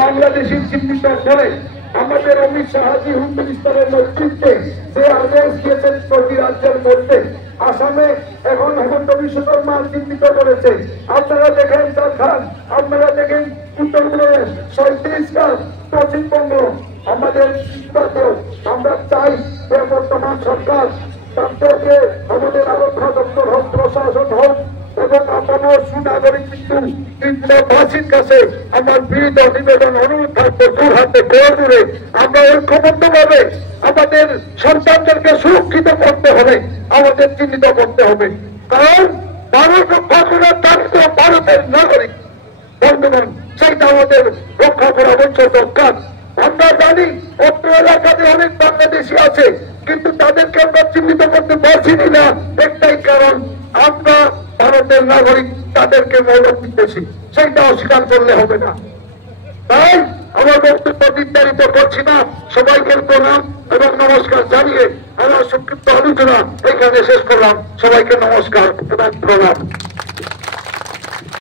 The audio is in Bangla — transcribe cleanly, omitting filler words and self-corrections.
বাংলাদেশি চিহ্নিত করে আমাদের অমিত শাহজি হোম মিনিস্টারের নেতৃত্বে যে আদেশ দিয়েছেন প্রতি রাজ্যের মধ্যে আসামে এখন হেমন্ত বিশ্ব শর্মা চিহ্নিত করেছে। আপনারা দেখেন ঝাড়খণ্ড, আপনারা দেখেন উত্তরপ্রদেশ, ছত্তিশগড়, পশ্চিমবঙ্গ। আমাদের আমরা চাই যে বর্তমান সরকার তাদেরকে আমাদের আরক্ষা দপ্তর হোক, প্রশাসন হোক এবং আপনার সুনাগরিক কিন্তু ফাঁসির কাছে আমার বিরুদ্ধ নিবেদন অনুরোধ থাকবে দূর হাতে দূরে আমরা ঐক্যবদ্ধ ভাবে আমাদের সন্তানদেরকে সুরক্ষিত করতে হবে, আমাদের চিহ্নিত করতে হবে। কারণ ভারত রক্ষা করার দায়িত্ব ভারতের নাগরিক বন্ধুগণ, সেইটা আমাদের রক্ষা করা অবশ্যই দরকার। আমরা জানি অত্র এলাকাতে অনেক বাংলাদেশি আছে, কিন্তু তাদেরকে আমরা চিহ্নিত করতে পারছি না। একটাই কারণ, আমরা ভারতের নাগরিক, তাদেরকে মৌলক দিতেছি, সেইটা অস্বীকার করলে হবে না। তাই আমার বক্তব্য নির্ধারিত করছি না। সবাইকে প্রণাম এবং নমস্কার জানিয়ে আমার সংক্ষিপ্ত আলোচনা এখানে শেষ করলাম। সবাইকে নমস্কার এবং প্রণাম।